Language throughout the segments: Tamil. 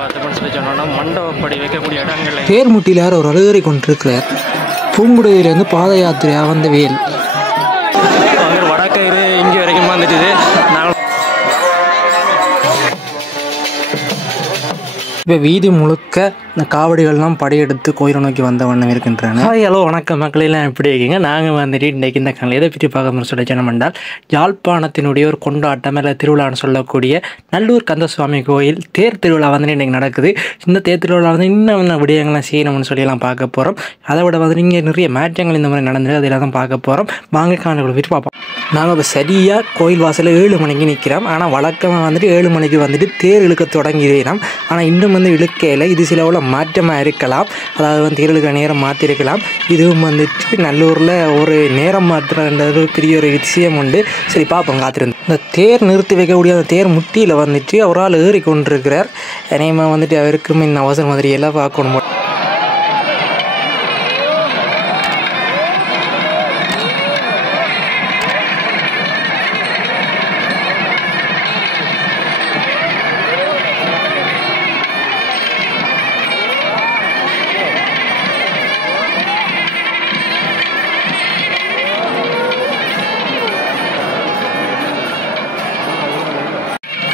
பார்த்தோம்னு சொல்லி சொன்னோன்னா மண்டபப்படி வைக்கக்கூடிய இடங்களில் தேர்முட்டியில் யார் ஒரு அழுகரை கொண்டிருக்கிறார். பூங்குடியிலேருந்து பாத யாத்திரையாக வந்த வேல் அங்கே வடக்கயிறு இங்கே வரைக்கும் வந்துட்டுது. நாங்கள் இப்போ வீதி முழுக்க இந்த காவடிகள்லாம் படையெடுத்து கோயிலை நோக்கி வந்த வண்ணம் இருக்கின்றன. ஹலோ வணக்கம் மக்களெல்லாம் எப்படி இருக்கீங்க? நாங்கள் வந்துட்டு இன்றைக்கி இந்த கணக்கில் எதை பற்றி பார்க்க சொல்லி சொன்னோம்னால் யாழ்ப்பாணத்தினுடைய ஒரு கொண்டாட்டம் இல்லை திருவிழான்னு சொல்லக்கூடிய நல்லூர் கந்தசுவாமி கோயில் தேர் திருவிழா வந்துட்டு இன்றைக்கி நடக்குது. இந்த தேர் திருவிழா வந்து இன்னும் விடயங்கள்லாம் செய்யணும்னு சொல்லியெல்லாம் பார்க்க போகிறோம். அதை விட வந்து இங்கே நிறைய மாற்றங்கள் இந்த மாதிரி நடந்துட்டு அதெல்லாம் தான் பார்க்க போகிறோம். வாங்க காணொளி போயிட்டு பார்ப்போம். நாங்கள் இப்போ சரியாக கோயில் வாசலில் 7 மணிக்கு நிற்கிறோம். ஆனால் வழக்கமாக வந்துட்டு 7 மணிக்கு வந்துட்டு தேர் இழுக்க தொடங்கிடுறோம். ஆனால் இன்னும் வந்து இழுக்கையில் இது சில உள்ள மாற்றமாக இருக்கலாம். அதாவது வந்து தேர் இழுக்கிற நேரம் மாற்றிருக்கலாம். இதுவும் வந்துட்டு நல்லூரில் ஒரு நேரம் மாற்றுறது பெரிய ஒரு விஷயம் உண்டு. சரி பார்ப்போம் காத்திருந்து. இந்த தேர் நிறுத்தி வைக்கக்கூடிய அந்த தேர் முட்டியில் வந்துட்டு அவரால் ஏறி கொண்டிருக்கிறார். நேமாக வந்துட்டு அவருக்கும் இந்த அவசரம் மாதிரி எல்லாம் பார்க்கணும்.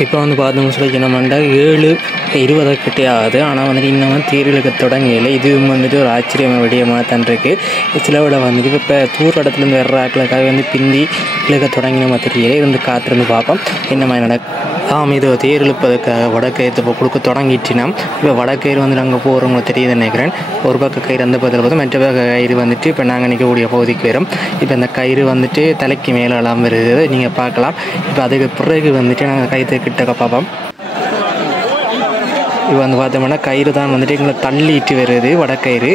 இப்போ வந்து பார்த்தோம்னு சொல்லி சொன்னோம்னா 7:20 கிட்டே ஆகுது. ஆனால் வந்துட்டு இன்னும் தேர் இழுக்க தொடங்கலை. இதுவும் வந்துட்டு ஒரு ஆச்சரியமாக விடயமாக தான் இருக்குது. சில விட வந்துட்டு இப்போ தூர் இடத்துலேருந்து வர்ற ஆக்களுக்காக வந்து பிந்தி இழுக்க தொடங்கின மாதிரி தெரியலை. இது வந்து காத்திருந்து பார்ப்போம் என்ன மாதிரி நடக்கும். இது தேர் இழுப்பதுக்காக வடக்கயிறு இப்போ கொடுக்க தொடங்கிட்டுனா இப்போ வடக்கயிறு வந்து நாங்கள் போகிறவங்க தெரியுதுன்னு நினைக்கிறேன். ஒரு பக்க கயிறு அந்த பக்கத்தில் பார்த்து மற்ற பக்க கயிறு வந்துட்டு இப்போ நாங்கள் நிற்கக்கூடிய பகுதிக்கு வரும். இப்போ இந்த கயிறு வந்துட்டு தலைக்கு மேலே எல்லாம் வருது நீங்கள் பார்க்கலாம். இப்போ அதுக்கு பிறகு வந்துட்டு நாங்கள் கயிறு கிட்டக்க பார்ப்போம். இப்போ வந்து பார்த்தோம்னா கயிறு தான் வந்துட்டு எங்களை தள்ளிட்டு வருது வடக்கயிறு.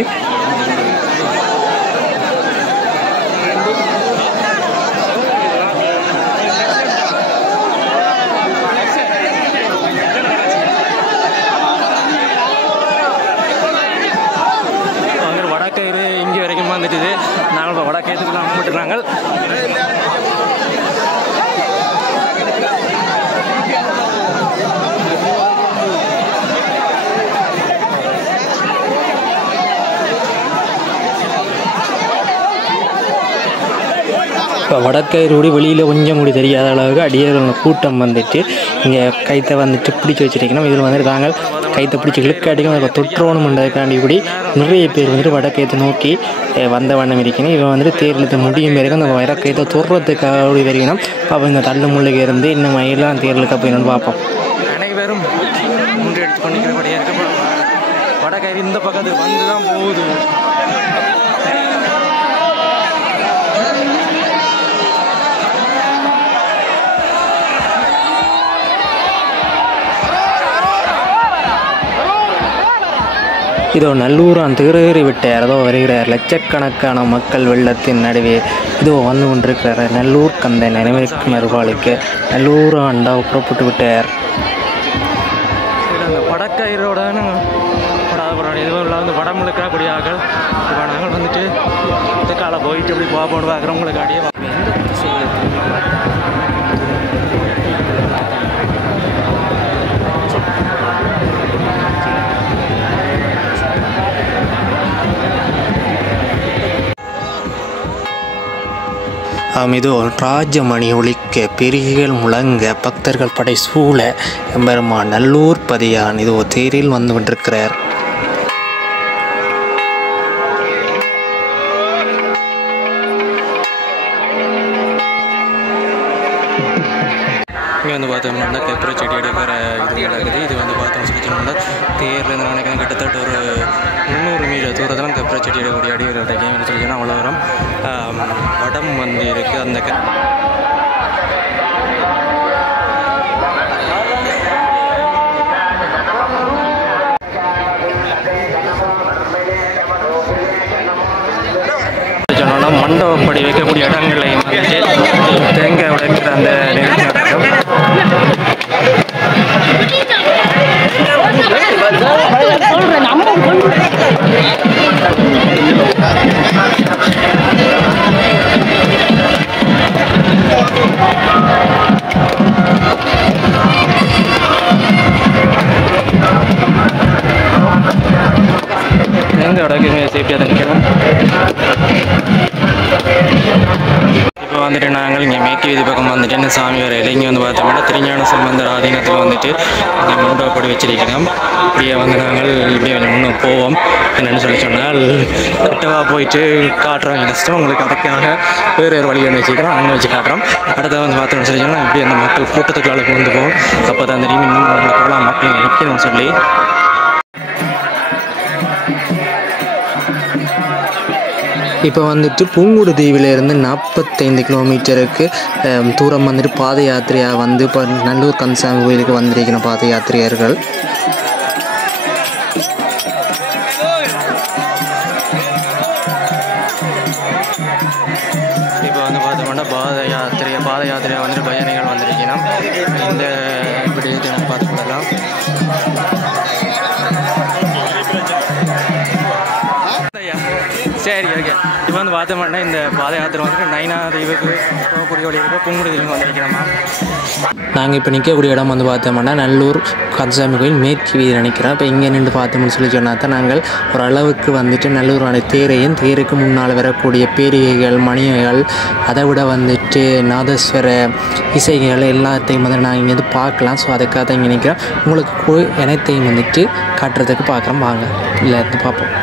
வடக்கயிறு இங்கே வரைக்கும் வந்துட்டுது. நாங்கள் இப்போ வடக்கயிறுக்குலாம் கும்பிட்டுறாங்க. இப்போ வடக்கயிறு வெளியில் கொஞ்சம் முடி தெரியாத அளவுக்கு அடியர்கள் கூட்டம் வந்துட்டு இங்கே கைத்தை வந்துட்டு பிடிச்சி வச்சுருக்கணும். இதில் வந்துட்டு நாங்கள் கைத்தை பிடிச்சி இழுக்காட்டிக்கும் அதை தொற்றணும்ன்றதுக்காண்டி இப்படி நிறைய பேர் வந்துட்டு வடக்கயத்தை நோக்கி வந்த வண்ணம் இருக்கணும். இவன் வந்துட்டு தேர்லத்தை முடியும் வரைக்கும் அந்த வடக்கயத்தை தொடுறதுக்காக அப்படி வரைக்கணும். அப்போ இந்த தள்ளு முள்ளுக்கு இருந்து இன்னும் மயிலாம் தேர்லுக்கு போயிடணும்னு பார்ப்போம். அனைவரும் முன்றி அடித்து பண்ணிக்கிறபடியாக இருக்க வடக்கயிறு இந்த பக்கத்துக்கு வந்து தான் போகுது. இதோ நல்லூரான் திகறேறி விட்டார். அதோ வருகிறார் லட்சக்கணக்கான மக்கள் வெள்ளத்தின் நடுவே இதோ வந்து கொண்டிருக்கிறார். நல்லூர் கந்த நினைவிற்கு மறுபாளுக்கு நல்லூர் ஆண்டா புறப்பட்டு விட்டார். அந்த படக்கயிறோட இதுவும் வந்து படம் இழுக்கக்கூடிய ஆக்கள். இப்போ நாங்கள் வந்துட்டு இந்த காலை போயிட்டு எப்படி போகணும் பார்க்குறவங்களுக்கு அடியே இதோ ராஜமணி ஒலிக்க பெருகிகள் முழங்க பக்தர்கள் படை சூழ எம்பெருமான் நல்லூர் பதியான் இதோ தேரில் வந்து கொண்டிருக்கிறார். இங்கே வந்து பார்த்தோம்னா கத்திர செடி எடுக்கிற இது நடக்குது. இது வந்து பார்த்தோம்னு சொல்லி சொன்னோம்னா தேர்லேருந்து நினைக்கிறேன் கிட்டத்தட்ட ஒரு 300 மீட்டர் தூரத்தில் கத்திர செடி எடுக்கக்கூடிய அடிகள் கிடைக்கும் சொல்லி சொன்னால் அவ்வளோ வரும். வடம் வந்து இருக்குது. அந்த சொன்னோன்னா மண்டபப்படி வைக்கக்கூடிய இடங்களையும் வந்துட்டு தேங்காய் உடைக்கிற அந்த நிகழ்ச்சி நடக்கும். வீதி பக்கம் வந்துட்டு இந்த சாமி வரையில் இங்கே வந்து பார்த்தோம்னா திருஞான சம்பந்தர் ஆதீனத்தில் வந்துட்டு இந்த மண்டபப்படி வச்சிருக்கிறோம். இப்படியே வந்து நாங்கள் இப்படியே கொஞ்சம் முன்னே போவோம். என்னென்னு சொன்னால் கிட்டவா போயிட்டு காட்டுறோம் கஷ்டம் உங்களுக்கு, அதுக்காக வேறு வழி ஒன்று வச்சுக்கிறோம், அங்கே வச்சு காட்டுறோம். அடுத்த வந்து பார்த்தோம்னு சொல்லி சொன்னால் இப்படி அந்த மக்கள் கூட்டத்துக்குள்ளால கொண்டு போவோம். அப்போ தான் தெரியும் இன்னும் உங்களுக்கு எவ்வளோ மக்கள் நிற்கணும்னு சொல்லி. இப்போ வந்துட்டு பூங்குடு தீவிலேருந்து 45 கிலோமீட்டருக்கு தூரம் வந்துட்டு பாத யாத்திரையாக வந்து இப்போ நல்லூர் கந்தசாமி கோயிலுக்கு வந்திருக்கிற பாத யாத்திரையர்கள். இப்போ வந்து பார்த்தோம்னா பாத யாத்திரையாக வந்துட்டு பயணிகள் வந்திருக்கணும். இந்த விடயத்தை நம்ம பார்த்துக்கலாம். சரி, ஓகே. இப்போ வந்து பார்த்தோம்னா இந்த பாத யாத்திரை வந்துட்டு நைனா தெய்வக்கு போகக்கூடிய வழியாக பூங்குடி தெய்வம் வந்திருக்கிறோமா. நாங்கள் இப்போ நிற்கக்கூடிய இடம் வந்து பார்த்தோம்னா நல்லூர் கந்தசாமி கோயில் மேற்கு வீதி நினைக்கிறோம். இப்போ இங்கே நின்று பார்த்தோம்னு சொல்லி சொன்னால் தான் நாங்கள் ஒரு அளவுக்கு வந்துட்டு நல்லூர் தேரையும் தேருக்கு முன்னால் வரக்கூடிய பேரிகைகள் மணிகைகள் அதை விட வந்துட்டு நாதஸ்வர இசைகள் எல்லாத்தையும் வந்து நாங்கள் இங்கே வந்து பார்க்கலாம். ஸோ அதுக்காக தான் இங்கே நிற்கிறோம். உங்களுக்கு இணையத்தையும் வந்துட்டு காட்டுறதுக்கு பார்க்குறோம். வாங்க இல்லை இருந்து பார்ப்போம்.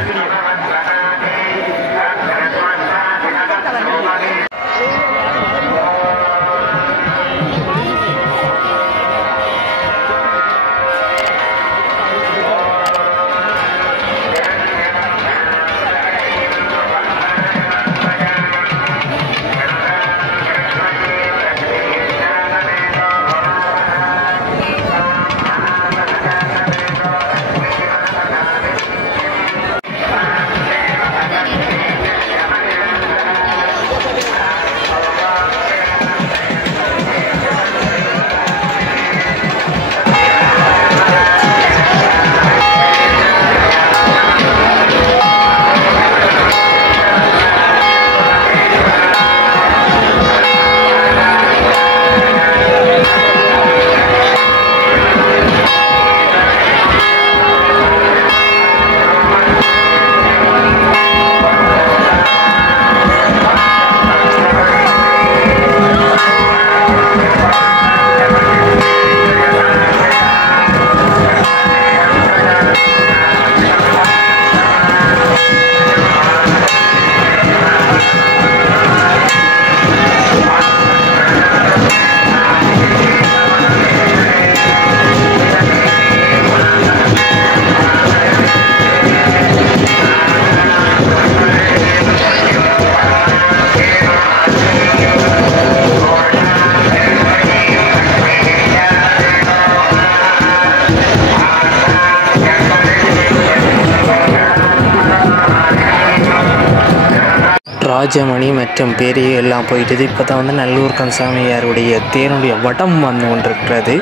ராஜமணி மற்றும் பேரிகை எல்லாம் போயிட்டது. இப்போ தான் வந்து நல்லூர் கந்தசாமியாருடைய தேருடைய வடம் வந்து கொண்டிருக்கிறது.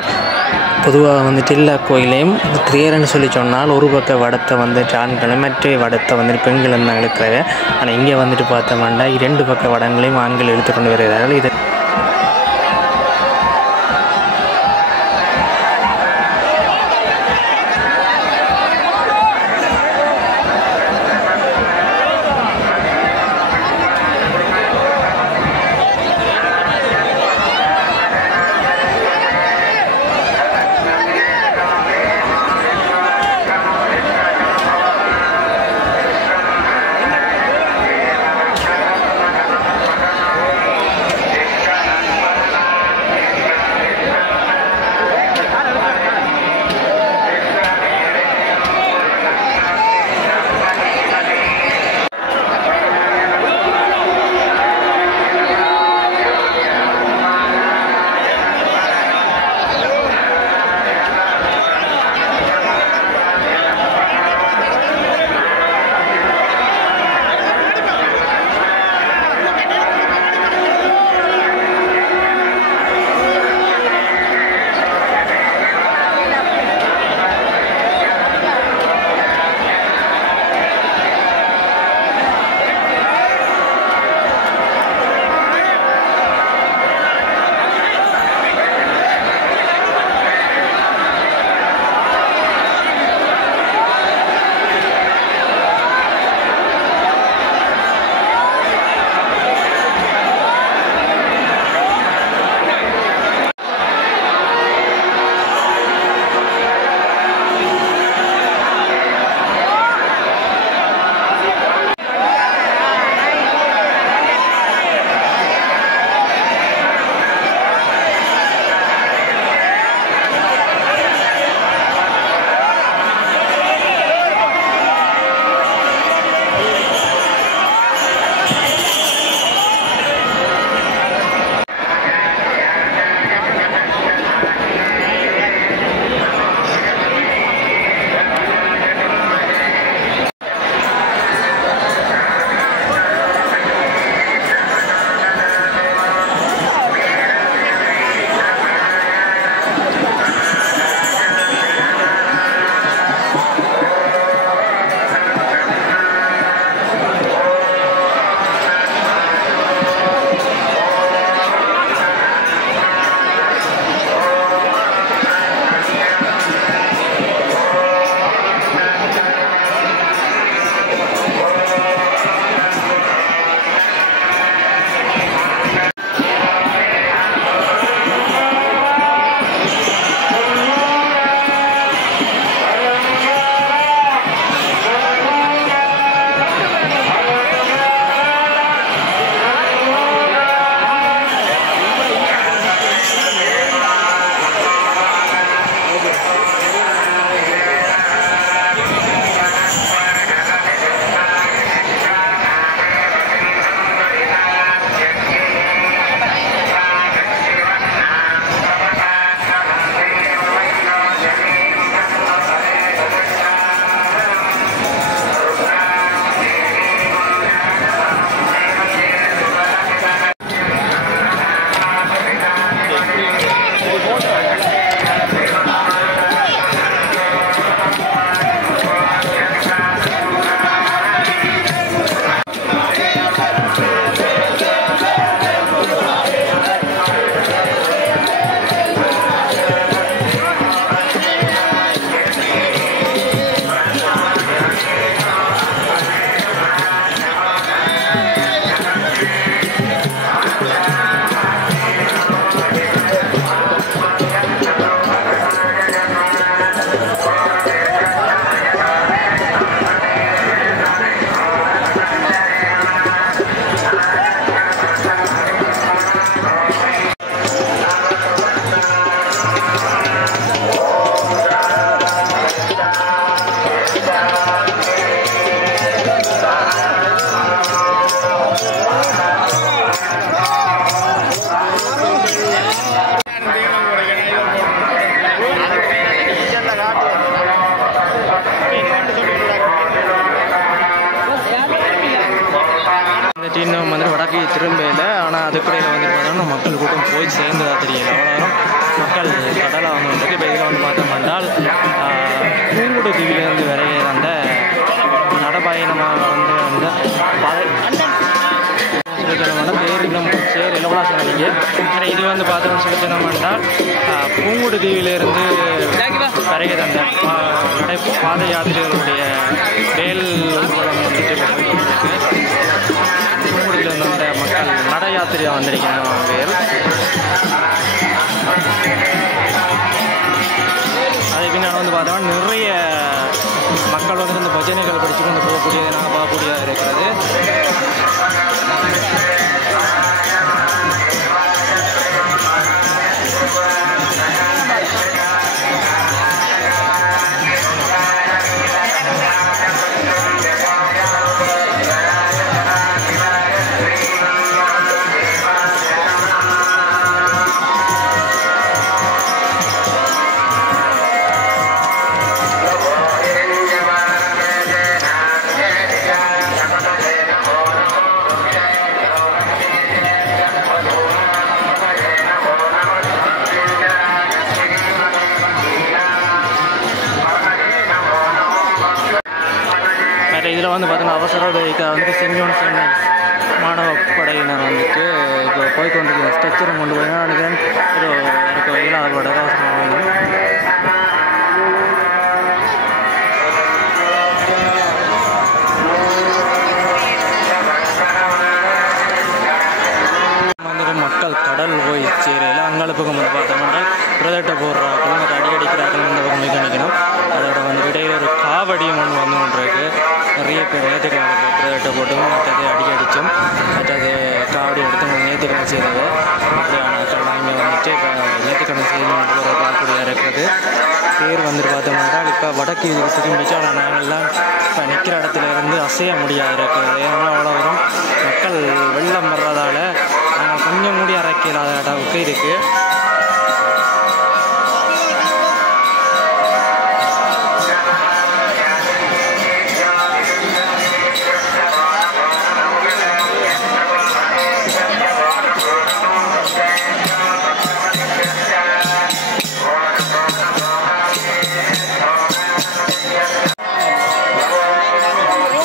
பொதுவாக வந்துட்டு எல்லா கோயிலையும் தேர்ன்னு சொல்லி சொன்னால் ஒரு பக்க வடத்தை வந்துட்டு ஆண்களும் மற்ற வடத்தை வந்துட்டு பெண்களும் தான் இழுக்கிறாங்க. ஆனால் இங்கே வந்துட்டு பார்த்தோம்னா 2 பக்க வடங்களையும் ஆண்கள் இழுத்து கொண்டு வருகிறார்கள். இது வந்துட்டு இன்னும் வந்துட்டு வடக்கு திரும்பல. ஆனால் அதுக்குடையில் வந்துட்டு பார்த்தோம்னா மக்கள் கூட்டம் போய் சேர்ந்ததா தெரியல. அவ்வளோ மக்கள் கடலாக வந்துருக்கு. இப்போ இதில் வந்து பார்த்தோம்னால் பூங்குடு தீவிலேருந்து வரைய அந்த நடப்பயணமாக வந்து அந்த பேர் இன்னும் சேர் இலவலாசம் நீங்கள். ஏன்னா இது வந்து பார்த்தோம்னு சொல்லி சொன்னோம்னால் பூங்குடு தீவிலிருந்து வரைய அந்த பாத யாத்திரைகளுடைய வேல் ஊர்வலம் வந்துட்டு பூங்குடியிலேருந்து வந்த மக்கள் நட யாத்திரையாக வந்திருக்கிறாங்க வேல். அதே பின்னால் வந்து பார்த்தோம்னா நிறைய மக்கள் வந்து இந்த பஜனைகள் படித்து கொண்டு போகக்கூடியது நாங்கள் பார்க்கக்கூடியதாக இருக்கிறது. இதில் வந்து பார்த்தோன்னா அவசர உதவிக்காக வந்துட்டு சென்ட் ஜோன்ஸ் மாணவ படையினர் வந்துட்டு இப்போ போய்கொண்டிருக்கிற ஸ்ட்ரெச்சரை கொண்டு போய் நினைக்கிறேன். ஒரு எனக்கு வகையில் அவரோட அவசரம் வந்துட்டு மக்கள் கடல் போய் சேரையில் அங்காளப்புக்கம் வந்து பார்த்தோம்னா பிரதட்ட போடுறாக்கள் மற்ற அடி அடிக்கிறாக்கள் இந்த பக்கம் போய் நினைக்கணும். அதோட வந்து இடையில் ஒரு காவடியும் ஒன்று வந்து ஒன்று இருக்குது. நிறைய பேர் நேற்றுக்கிழமை பிரதட்டை போட்டும் மற்றது அடி அடித்தும் மற்றது காவடி எடுத்து நேற்றுக்கிழமை செய்கிறது. அப்படியான கல்லாமே வந்துட்டு இப்போ நேற்றுக்கிழமை செய்து ஒரு பார்க்கக்கூடியதாக இருக்குது. பேர் வந்துட்டு பார்த்தோம்னா இப்போ வடக்கு இதுக்கு திரும்பிட்டு ஆனால் நாங்கள்லாம் இப்போ நிற்கிற இடத்துல இருந்து அசைய முடியாது இருக்குது. ஏன்னா அவ்வளோ வரும் மக்கள் வெள்ளம் வர்றதால நாங்கள் கொஞ்சம் மூடி அரைக்க இல்லாத அளவுக்கு இருக்குது.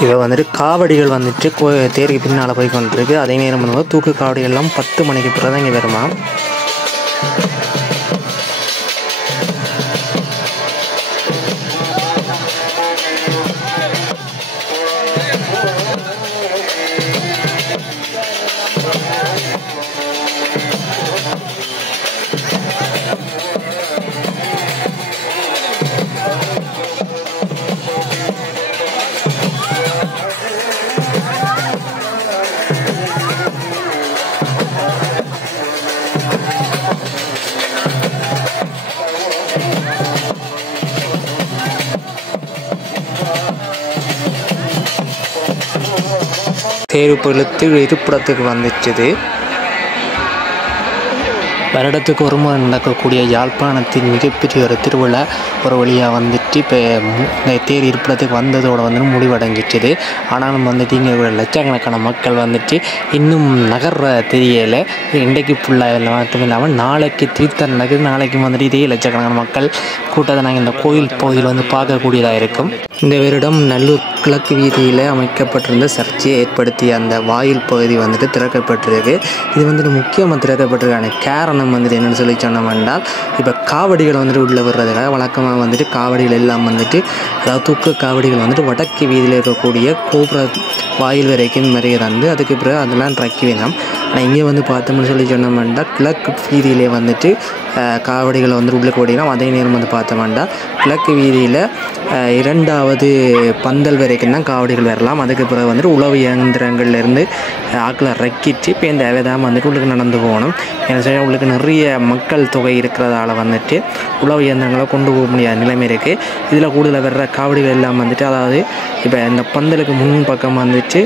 இப்போ வந்துட்டு காவடிகள் வந்துட்டு தேருக்கு பின்னால் போய் கொண்டிருக்கு. அதே நேரம் வந்து தூக்கு காவடிகள்லாம் 10 மணிக்கு பிறகு தான் இங்கே வருமா. தேர் இழுத்து இருப்பிடத்துக்கு வந்துச்சுது. வருடத்துக்கு ஒரு முறை நடக்கக்கூடிய யாழ்ப்பாணத்தின் மிகப்பெரிய ஒரு திருவிழா ஒரு வழியாக வந்துட்டு இப்போ இந்த தேர் இருப்பிடத்துக்கு வந்ததோடு வந்து முடிவடைஞ்சிட்டுது. ஆனாலும் வந்துட்டு இங்கே லட்சக்கணக்கான மக்கள் வந்துட்டு இன்னும் நகர்ற தெரியலை. இன்றைக்கு ஃபுல்லாக மட்டும் இல்லாமல் நாளைக்கு தீர்த்தம் நடக்குது. நாளைக்கு வந்துட்டு இதே லட்சக்கணக்கான மக்கள் கூட்டத்தை நாங்கள் இந்த கோயில் பகுதியில் வந்து பார்க்கக்கூடியதாக இருக்கும். இந்த வருடம் நல்லூர் கிழக்கு வீதியில் அமைக்கப்பட்டிருந்த சர்ச்சையை ஏற்படுத்திய அந்த வாயில் பகுதி வந்துட்டு திறக்கப்பட்டிருக்கு. இது வந்துட்டு முக்கியமாக திறக்கப்பட்டிருக்கான காரணம் வந்துட்டு என்னென்னு சொல்லி சொன்னோம் என்றால், இப்போ காவடிகள் வந்துட்டு உள்ளே வர்றதுக்காக வழக்கமாக வந்துட்டு காவடிகள் எல்லாம் வந்துட்டு அதாவது தூக்க காவடிகள் வந்துட்டு வடக்கு வீதியில் இருக்கக்கூடிய கோபுர வாயில் வரைக்கும் நிறைய தந்து அதுக்கு பிறகு அதெல்லாம் ட்ரக்கி வேணாம். ஆனால் இங்கே வந்து பார்த்தோம்னு சொல்லி சொன்னோம்னா கிழக்கு வீதியிலே வந்துட்டு காவடிகளை வந்து உள்ளே ஓடினோம். அதே நேரம் வந்து பார்த்தோம்னா கிழக்கு வீதியில் 2வது பந்தல் வரைக்கும் தான் காவடிகள் வரலாம். அதுக்கு பிறகு வந்துட்டு உழவு இயந்திரங்கள்லேருந்து ஆக்களை ரக்கிட்டு இப்போ இந்த வேதாமல் வந்துட்டு உள்ளுக்கு நடந்து போகணும். ஏன்னா சரி உள்ளுக்கு நிறைய மக்கள் தொகை இருக்கிறதால வந்துட்டு உழவு இயந்திரங்களை கொண்டு போக முடியாத நிலைமை இருக்குது. இதில் கூடுதலாக வர்ற காவடிகள் எல்லாம் வந்துட்டு அதாவது இப்போ இந்த பந்தலுக்கு முன் பக்கம் வந்துட்டு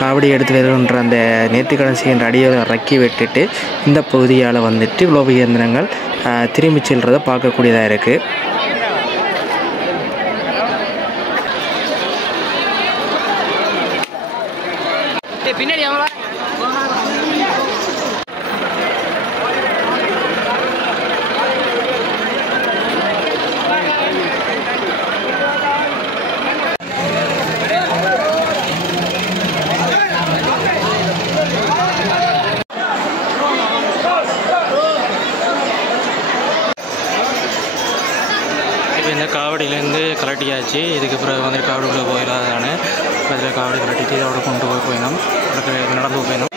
காவடி எடுத்து வருகின்ற அந்த நேர்த்திக்கடன் செய்கின்ற அடியை ரக்கி விட்டுட்டு இந்த பகுதியால் வந்துட்டு உழவு இயந்திரங்கள் திரும்பி செல்றதை பார்க்கக்கூடியதாக இருக்குது. பின்னாடி அவங்களா இந்த காவடியிலேருந்து கலட்டியாச்சு. இதுக்கு பிறகு வந்துட்டு காவடிக்குள்ளே போயிடாதானே அதில் காவடி கலட்டிட்டு இதோட கொண்டு போயினோம். நடந்து போயினோம்.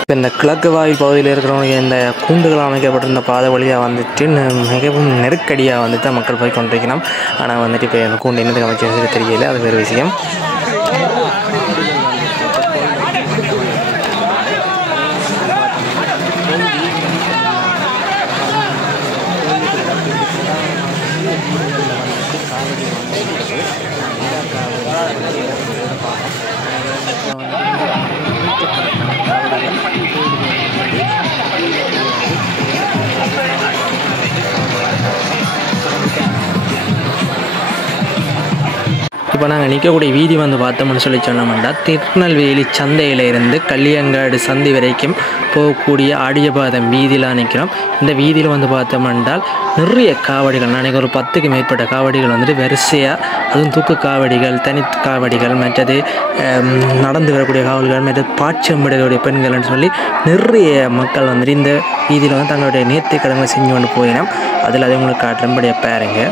இப்போ இந்த கிழக்கு வாயில் பகுதியில் இருக்கிறவங்க இந்த கூண்டுகள் அமைக்கப்பட்டிருந்த பாதை வழியாக வந்துட்டு மிகவும் நெருக்கடியாக வந்துட்டு மக்கள் போய் கொண்டிருக்கணும். ஆனால் வந்துட்டு இப்போ இந்த கூண்டு என்னதுக்கு அமைச்சு தெரியல, அது வேறு விஷயம். இப்போ நாங்கள் நிற்கக்கூடிய வீதி வந்து பார்த்தோம்னு சொன்னோம்னா திருநெல்வேலி சந்தையிலிருந்து கல்லியங்காடு சந்தை வரைக்கும் போகக்கூடிய ஆடியபாதம் வீதியில் நிற்கிறோம். இந்த வீதியில் வந்து பார்த்தோம்னால் நிறைய காவடிகள், நாளைக்கு ஒரு 10க்கு மேற்பட்ட காவடிகள் வந்துட்டு வரிசையாக, அதுவும் தூக்கு காவடிகள், தனி காவடிகள், மற்றது நடந்து வரக்கூடிய காவல்கள், மற்றது பாச்சம்படக்கூடிய பெண்கள்னு சொல்லி நிறைய மக்கள் வந்துட்டு இந்த வீதியில் வந்து தங்களுடைய நேர்த்திக் கடமை செஞ்சு கொண்டு போயினோம். அதில் அதை உங்களுக்கு காட்டுறபடியாக பாருங்க.